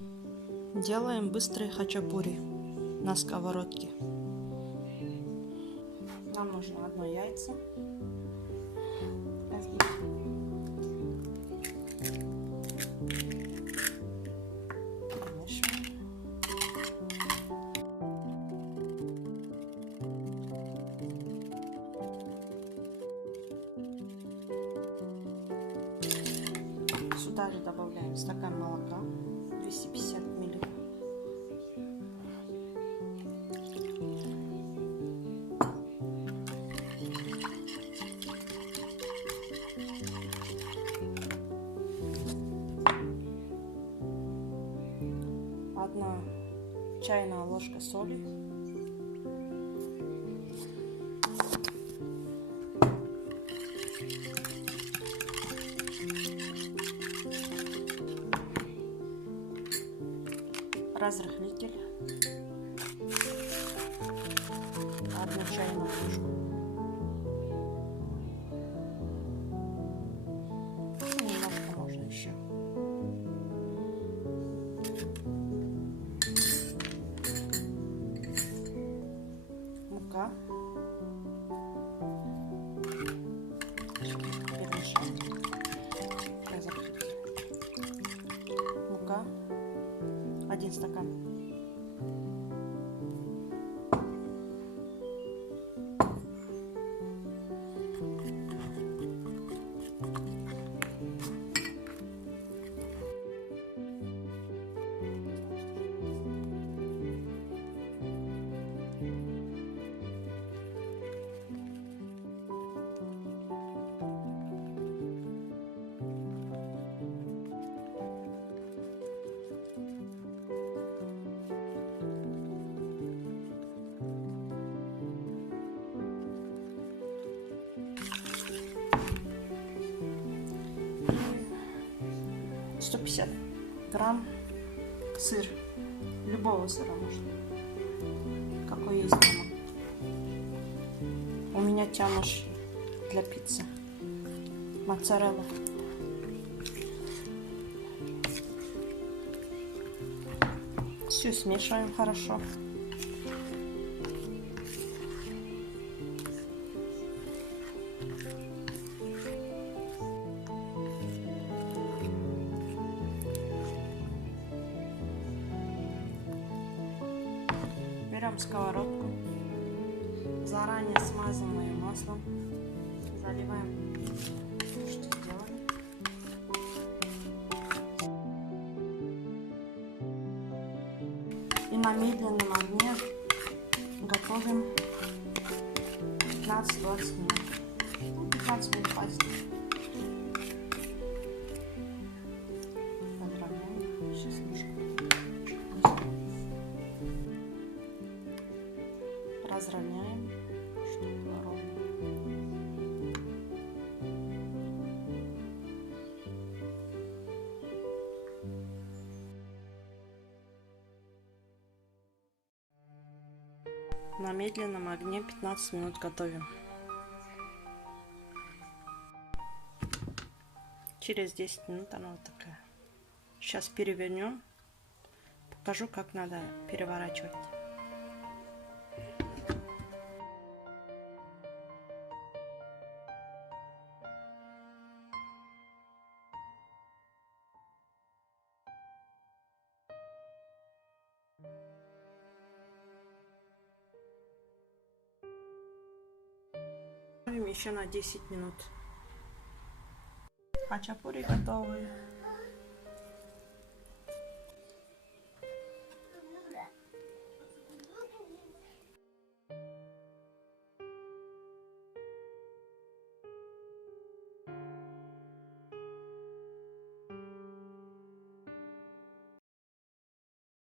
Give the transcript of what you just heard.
Делаем быстрые хачапури на сковородке. Нам нужно одно яйцо. Сюда же добавляем стакан молока 250 мл. Одна чайная ложка соли. Разрыхлитель. Одну чайную ложку. Немножко можно еще. Мука. Перемешаем. Разрыхлитель. Мука. 1 стакан. И 150 грамм сыр, любого сыра можно, какой есть дома. У меня тянуш для пиццы, моцарелла. Все смешиваем хорошо. Берем сковородку, заранее смазанную маслом, заливаем то, что сделали. И на медленном огне готовим 15-20 минут. 15 минут хватит. Разровняем. Сейчас немножко. Разровняем, чтобы было ровно. На медленном огне 15 минут готовим. Через 10 минут она вот такая. Сейчас перевернем. Покажу, как надо переворачивать. Еще на 10 минут. Хачапури готовы.